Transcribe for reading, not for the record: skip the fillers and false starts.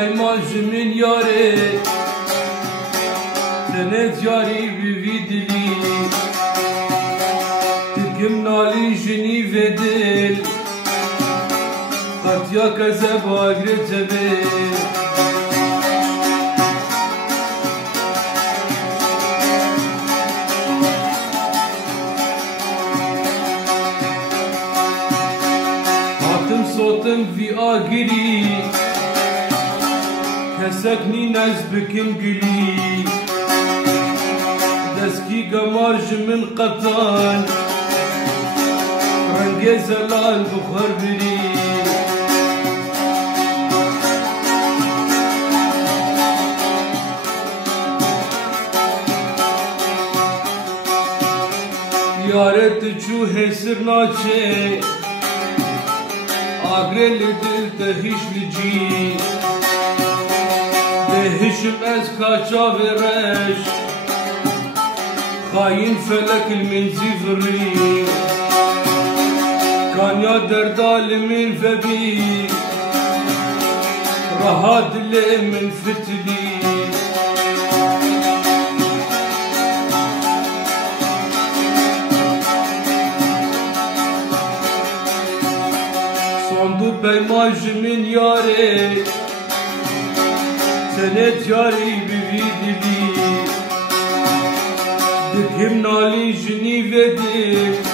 پیمان جمن یاره تنت یاری بی دلی تکم نالی جنی و دل قطیا کزه باگر تبه هاتم صوتم وی آگری کسکنی نز بکم گلی دسکی گمارج من قطان رنگ زلال بخور بری یارت چو حسر ناچه آگره لدل تهیش لجی دهشم از کاچا و رش خاین فلک المنزی فری کانیا دردال من فبی رها دل من فتلی صندوق پیمان جمن یاره تنت یاری بی دلی دکم نالی جنی و دل